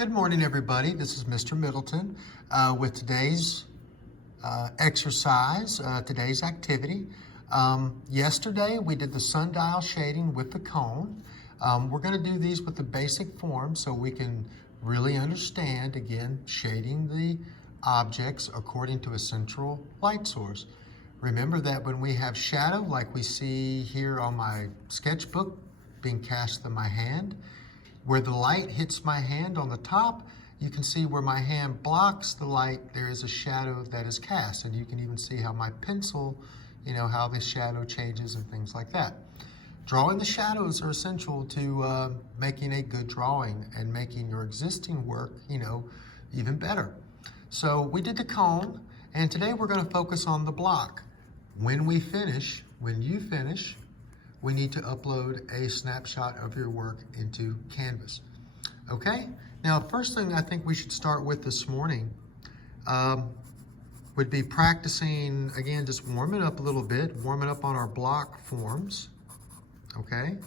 Good morning, everybody. This is Mr. Middleton with today's exercise, today's activity. Yesterday, we did the sundial shading with the cone. We're going to do these with the basic form so we can really understand, again, shading the objects according to a central light source. Remember that when we have shadow, like we see here on my sketchbook being cast in my hand, where the light hits my hand on the top, you can see where my hand blocks the light, there is a shadow that is cast. And you can even see how my pencil, how the shadow changes and things like that. Drawing the shadows are essential to making a good drawing and making your existing work, even better. So we did the cone, and today we're going to focus on the block. When you finish, we need to upload a snapshot of your work into Canvas. Okay? Now, first thing I think we should start with this morning would be practicing, again, just warming up a little bit, warming up on our block forms. Okay?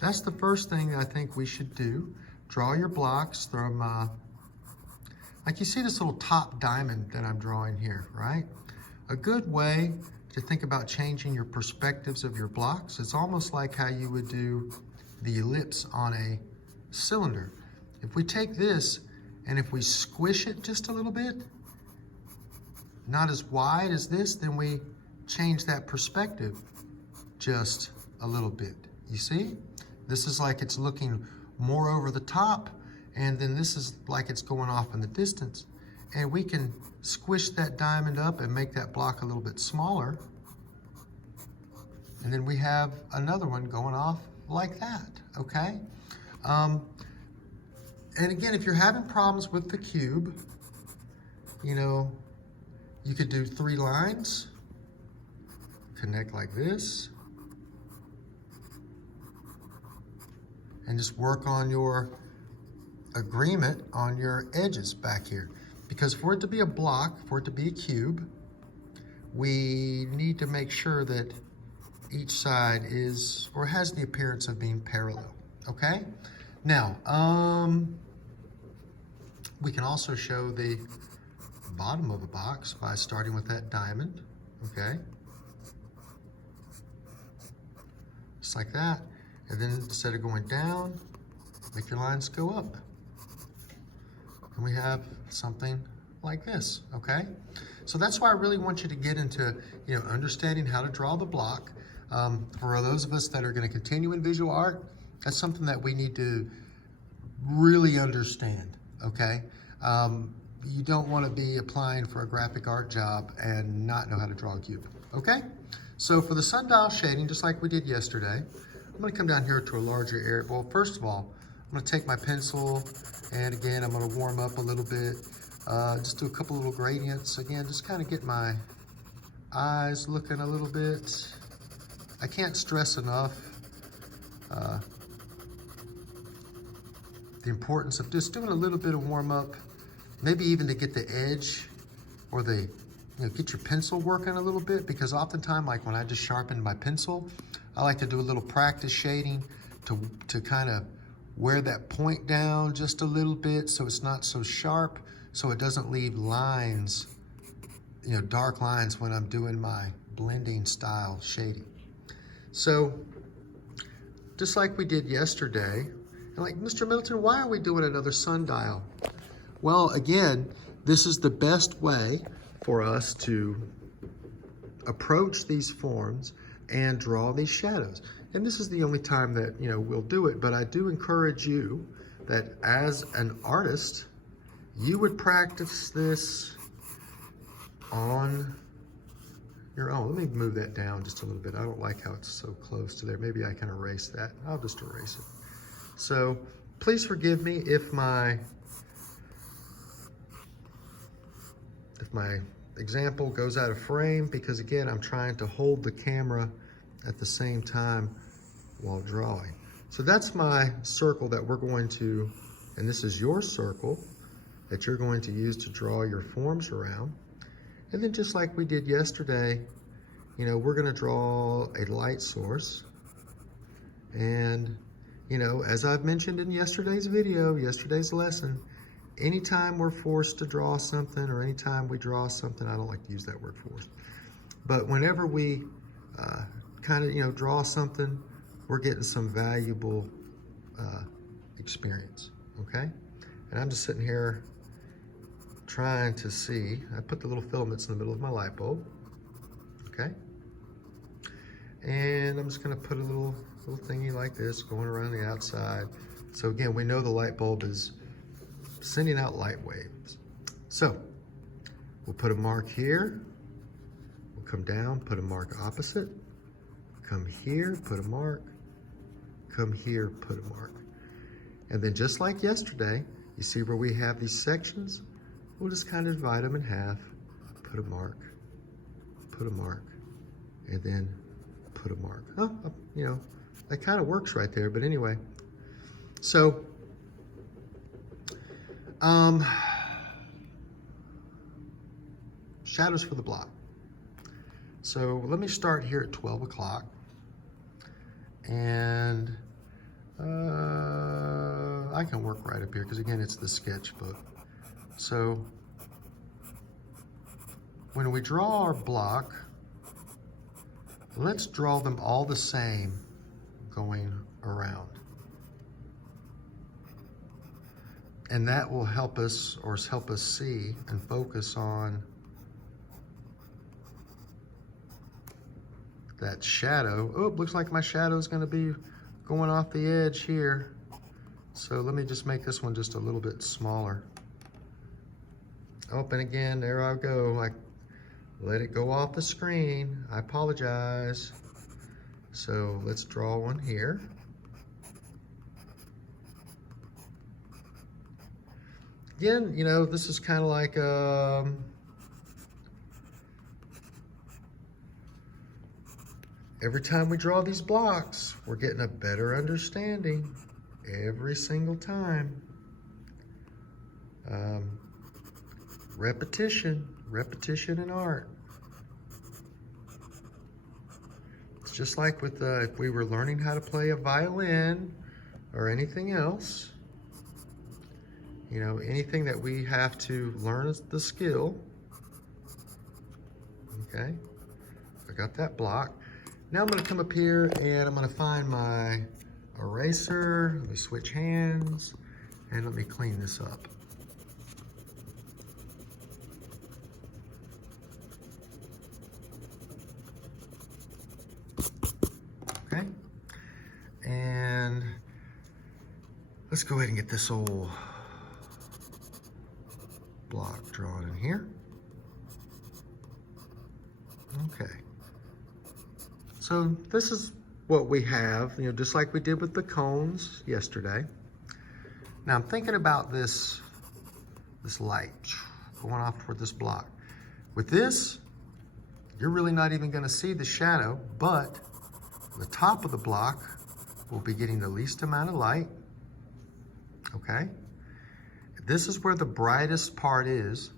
That's the first thing I think we should do. Draw your blocks from, like you see this little top diamond that I'm drawing here, right? A good way to think about changing your perspectives of your blocks. It's almost like how you would do the ellipse on a cylinder. If we take this and if we squish it just a little bit, not as wide as this, then we change that perspective just a little bit. You see? This is like it's looking more over the top, and then this is like it's going off in the distance. And we can squish that diamond up and make that block a little bit smaller. And then we have another one going off like that, okay? And again, if you're having problems with the cube, you could do 3 lines, connect like this, and just work on your agreement on your edges back here. Because for it to be a block, for it to be a cube, we need to make sure that each side is, or has the appearance of being parallel, okay? Now, we can also show the bottom of a box by starting with that diamond, okay? Just like that. And then instead of going down, make your lines go up. And we have something like this, okay? So that's why I really want you to get into, understanding how to draw the block. For those of us that are gonna continue in visual art, that's something that we need to really understand, okay? You don't wanna be applying for a graphic art job and not know how to draw a cube, okay? So for the sundial shading, just like we did yesterday, I'm gonna come down here to a larger area. Well, first of all, I'm gonna take my pencil, and again, I'm gonna warm up a little bit. Just do a couple little gradients. Again, just kind of get my eyes looking a little bit. I can't stress enough the importance of just doing a little bit of warm up, maybe even to get the edge or get your pencil working a little bit, because oftentimes, like when I just sharpen my pencil, I like to do a little practice shading to kind of wear that point down just a little bit so it's not so sharp, so it doesn't leave lines, dark lines when I'm doing my blending style shading. So, just like we did yesterday, and like, Mr. Middleton, why are we doing another sundial? Well, again, this is the best way for us to approach these forms and draw these shadows. And this is the only time that, we'll do it, but I do encourage you that as an artist, you would practice this on your own. Let me move that down just a little bit. I don't like how it's so close to there. Maybe I can erase that. I'll just erase it. So please forgive me if my example goes out of frame, because again, I'm trying to hold the camera at the same time while drawing. So that's my circle that we're going to, and this is your circle that you're going to use to draw your forms around. And then just like we did yesterday, we're gonna draw a light source, and You know, as I've mentioned in yesterday's video, yesterday's lesson, anytime we're forced to draw something or anytime we draw something, I don't like to use that word forced, but whenever we kind of, you know, draw something, we're getting some valuable experience, okay? And I'm just sitting here trying to see. I put the little filaments in the middle of my light bulb, okay? And I'm just gonna put a little thingy like this going around the outside. So again, we know the light bulb is sending out light waves. So we'll put a mark here. We'll come down, put a mark opposite. Come here, put a mark. Come here, put a mark. And then just like yesterday, you see where we have these sections? We'll just kind of divide them in half. Put a mark, and then put a mark. Oh, you know, that kind of works right there, but anyway. So, shadows for the block. So let me start here at 12 o'clock. And I can work right up here because again, it's the sketchbook. So when we draw our block, let's draw them all the same going around. And that will help us, or help us see and focus on that shadow. Oh, looks like my shadow is going to be going off the edge here. So let me just make this one just a little bit smaller. Oh, and again, there I go. I let it go off the screen. I apologize. So let's draw one here. Again, you know, this is kind of like every time we draw these blocks, we're getting a better understanding every single time. Repetition in art. It's just like with if we were learning how to play a violin or anything else. You know, anything that we have to learn the skill. Okay, I got that block. Now I'm gonna come up here and I'm gonna find my eraser. Let me switch hands and let me clean this up. Okay, and let's go ahead and get this old block drawn in here. Okay. So this is what we have, you know, just like we did with the cones yesterday. Now I'm thinking about this light going off toward this block. With this, you're really not even going to see the shadow, but the top of the block will be getting the least amount of light. Okay? This is where the brightest part is.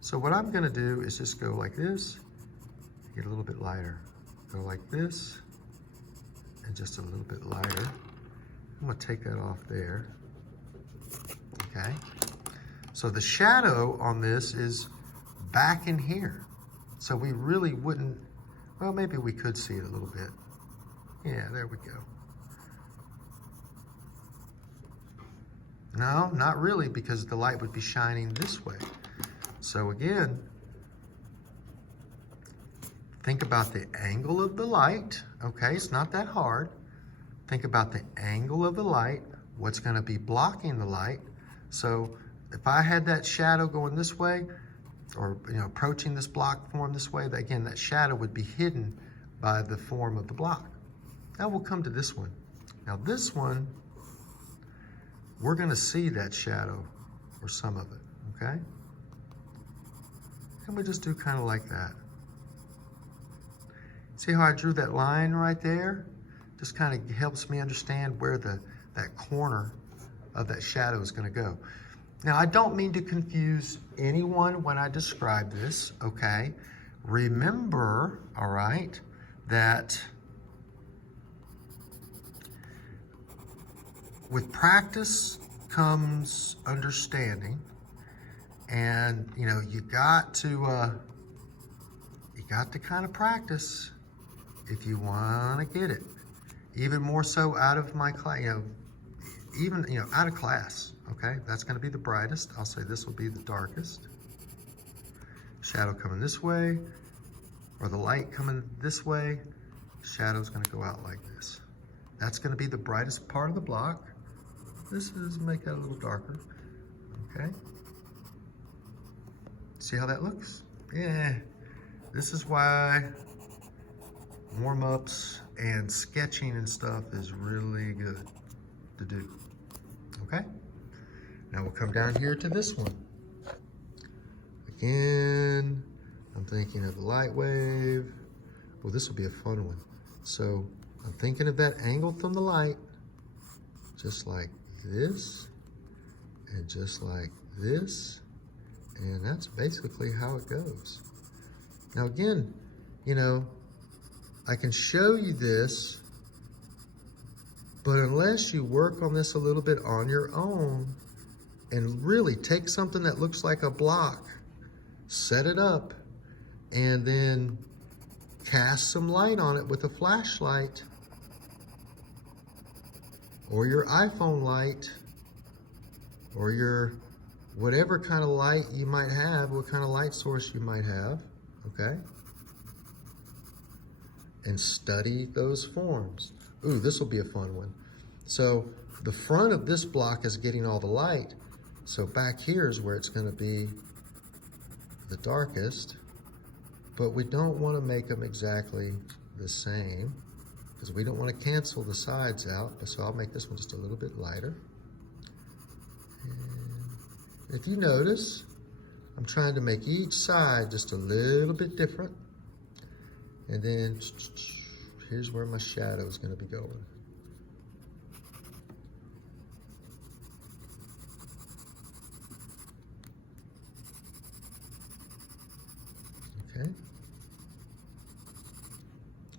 So what I'm going to do is just go like this, get a little bit lighter. Go like this, and just a little bit lighter. I'm going to take that off there. Okay? So the shadow on this is back in here. So we really wouldn't, well, maybe we could see it a little bit. Yeah, there we go. No, not really, because the light would be shining this way. So again, think about the angle of the light. Okay, it's not that hard. Think about the angle of the light, what's going to be blocking the light. So if I had that shadow going this way, or you know, approaching this block form this way, again, that shadow would be hidden by the form of the block. Now we'll come to this one. Now this one, we're going to see that shadow, or some of it, okay? And we just do kind of like that. See how I drew that line right there? Just kind of helps me understand where that corner of that shadow is going to go. Now, I don't mean to confuse anyone when I describe this, okay? Remember, all right, that with practice comes understanding, and you know, you got to kind of practice if you want to get it. Even more so out of my class, even out of class. Okay, that's going to be the brightest. I'll say this will be the darkest. Shadow coming this way, or the light coming this way. Shadow's going to go out like this. That's going to be the brightest part of the block. This is make that a little darker. Okay. See how that looks? Yeah. This is why warm-ups and sketching and stuff is really good to do. Okay? Now we'll come down here to this one. Again, I'm thinking of the light wave. Well, this will be a fun one. So I'm thinking of that angle from the light, just like this, and just like this, and that's basically how it goes. Now again, I can show you this, but unless you work on this a little bit on your own and really take something that looks like a block, set it up, and then cast some light on it with a flashlight or your iPhone light or your whatever kind of light you might have, what kind of light source you might have, okay? And study those forms. Ooh, this will be a fun one. So the front of this block is getting all the light. So back here is where it's going to be the darkest, but we don't want to make them exactly the same because we don't want to cancel the sides out. So I'll make this one just a little bit lighter. And if you notice, I'm trying to make each side just a little bit different. And then here's where my shadow is going to be going. Okay.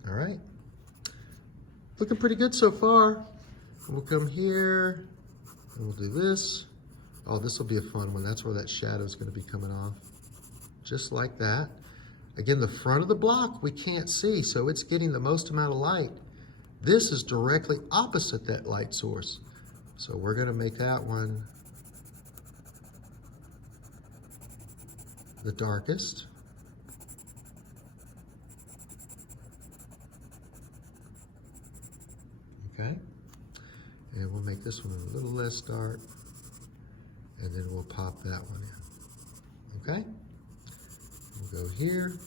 All right. Looking pretty good so far. We'll come here and we'll do this. Oh, this will be a fun one. That's where that shadow is going to be coming off. Just like that. Again, the front of the block we can't see, so it's getting the most amount of light. This is directly opposite that light source. So we're going to make that one the darkest. Okay. And we'll make this one a little less dark. And then we'll pop that one in. Okay? We'll go here.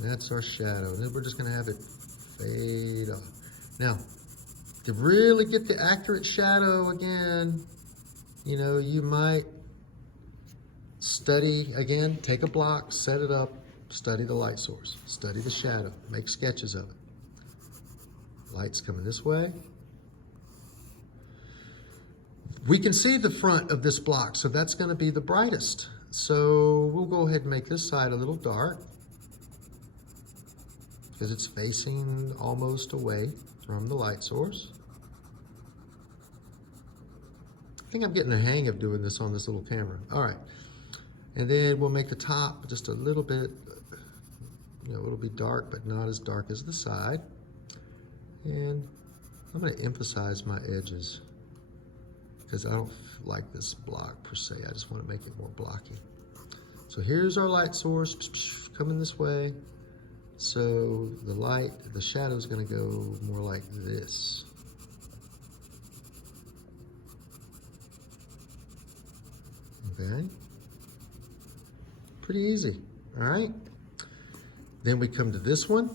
That's our shadow. And then we're just going to have it fade off. Now, to really get the accurate shadow again, you might study, again, take a block, set it up, study the light source, study the shadow, make sketches of it. Light's coming this way. We can see the front of this block, so that's going to be the brightest. So we'll go ahead and make this side a little dark because it's facing almost away from the light source. I think I'm getting the hang of doing this on this little camera. All right. And then we'll make the top just a little bit, it'll be dark, but not as dark as the side. And I'm going to emphasize my edges because I don't like this block per se. I just want to make it more blocky. So here's our light source coming this way. So the shadow is going to go more like this. Okay. Pretty easy. All right. Then we come to this one.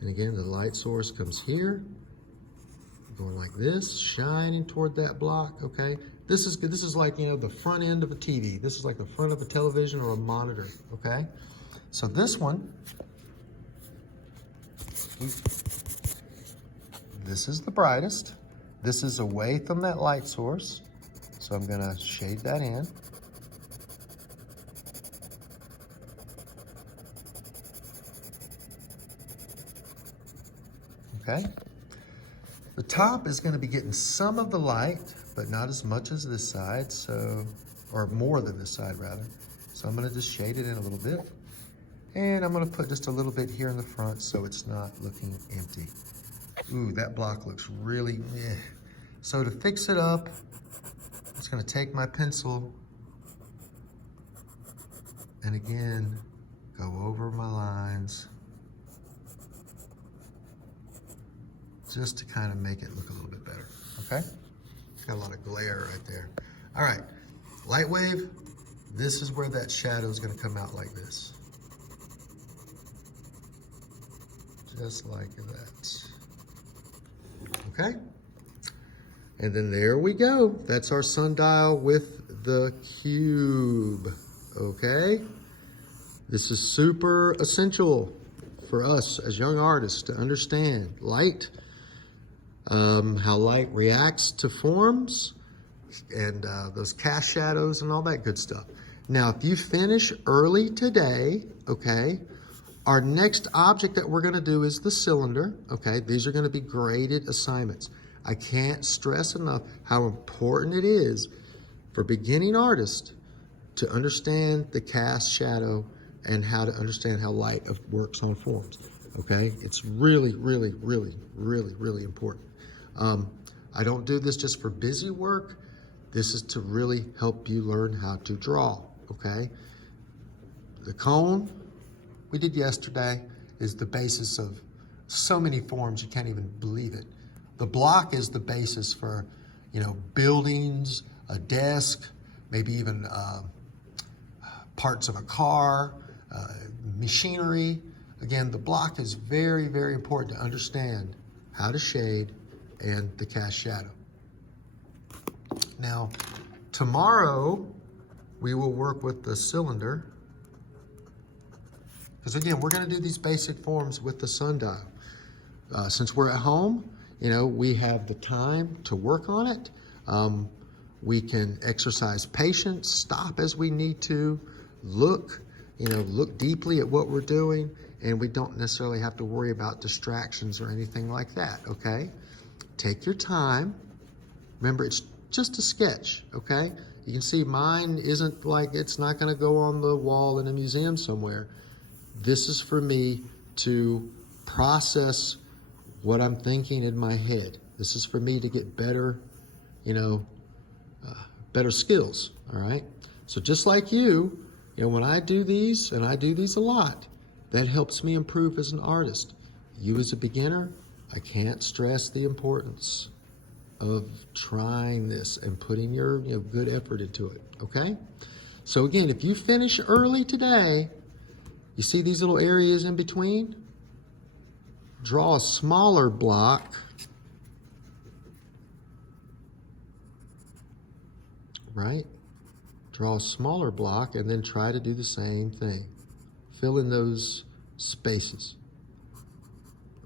And again, the light source comes here, going like this, shining toward that block, okay? This is like, the front end of a TV. This is like the front of a television or a monitor, okay? So this one, this is the brightest. This is away from that light source. So I'm gonna shade that in. Okay, The top is gonna be getting some of the light, but not as much as this side, so, or more than this side rather. So I'm gonna just shade it in a little bit. And I'm gonna put just a little bit here in the front so it's not looking empty. Ooh, that block looks really, eh. So to fix it up, I'm just gonna take my pencil and again, go over my lines just to kind of make it look a little bit better, okay? Got a lot of glare right there. All right, light wave, this is where that shadow is gonna come out like this. Just like that. Okay? And then there we go. That's our sundial with the cube, okay? This is super essential for us as young artists to understand light, how light reacts to forms, and those cast shadows and all that good stuff. Now, if you finish early today, okay, our next object that we're gonna do is the cylinder, okay? These are gonna be graded assignments. I can't stress enough how important it is for beginning artists to understand the cast shadow and how to understand how light works on forms, okay? It's really, really, really, really, really important. I don't do this just for busy work. This is to really help you learn how to draw, okay? The cone we did yesterday is the basis of so many forms, you can't even believe it. The block is the basis for, you know, buildings, a desk, maybe even parts of a car, machinery. Again, the block is very, very important to understand how to shade and the cast shadow. Now, tomorrow we will work with the cylinder, because again, we're gonna do these basic forms with the sundial. Since we're at home, you know, we have the time to work on it. We can exercise patience, stop as we need to, look deeply at what we're doing, and we don't necessarily have to worry about distractions or anything like that, okay? Take your time. Remember, it's just a sketch, okay? You can see mine isn't like, it's not gonna go on the wall in a museum somewhere. This is for me to process what I'm thinking in my head. This is for me to get better, better skills, all right? So just like you know, when I do these, and I do these a lot, that helps me improve as an artist. You as a beginner, I can't stress the importance of trying this and putting your good effort into it, okay? So again, if you finish early today, you see these little areas in between? Draw a smaller block. Right? Draw a smaller block and then try to do the same thing. Fill in those spaces.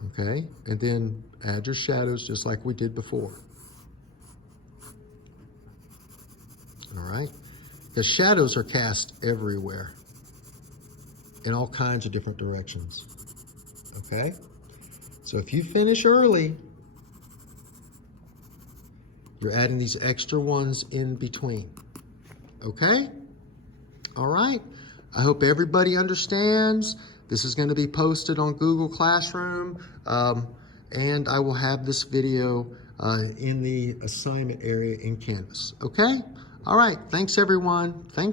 Okay? And then add your shadows just like we did before. All right? The shadows are cast everywhere in all kinds of different directions. Okay? So if you finish early, you're adding these extra ones in between. Okay? All right. I hope everybody understands. This is going to be posted on Google Classroom, and I will have this video in the assignment area in Canvas. Okay? All right. Thanks, everyone. Thank you.